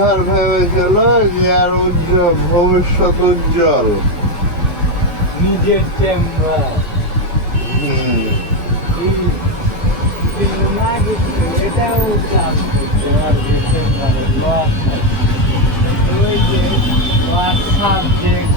ধর ভেবেছিল যে আর উজ্জ্বল ভবিষ্যৎ উজ্জ্বল নিজের চেম্বার এটাও চাপ করতে পারবে চেম্বারে লস ওই যে সাবজেক্ট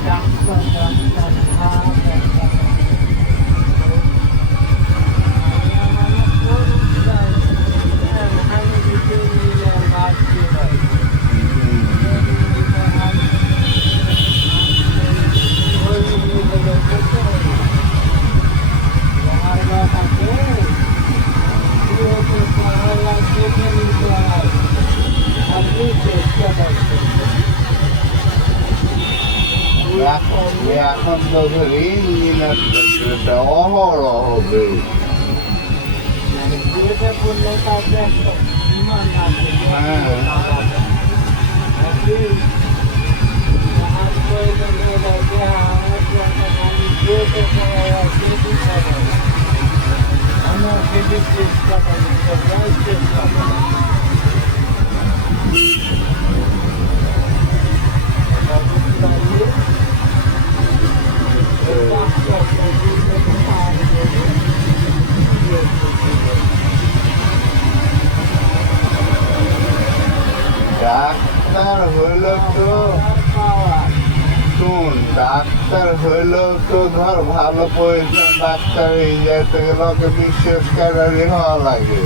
ডাক্তার এখন তো ধরি ইঞ্জিনিয়ারটা অহরহ হবে ডাক্তার হইল তো শুন ডাক্তার হইল তো ধর ভালো পজিশন ডাক্তার হয়ে যেতে গেলে ওকে বিশেষ ক্যাডারি হওয়া লাগে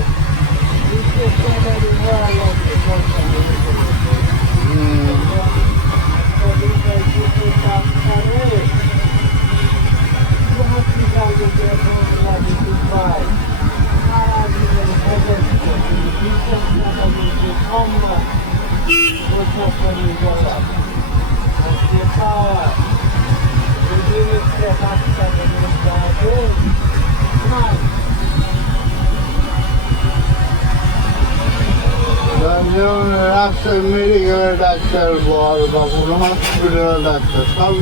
যেমন রাস্তায় মেডিকেলের ডাক্তার বল বা কোনো হসপিটালের ডাক্তার সব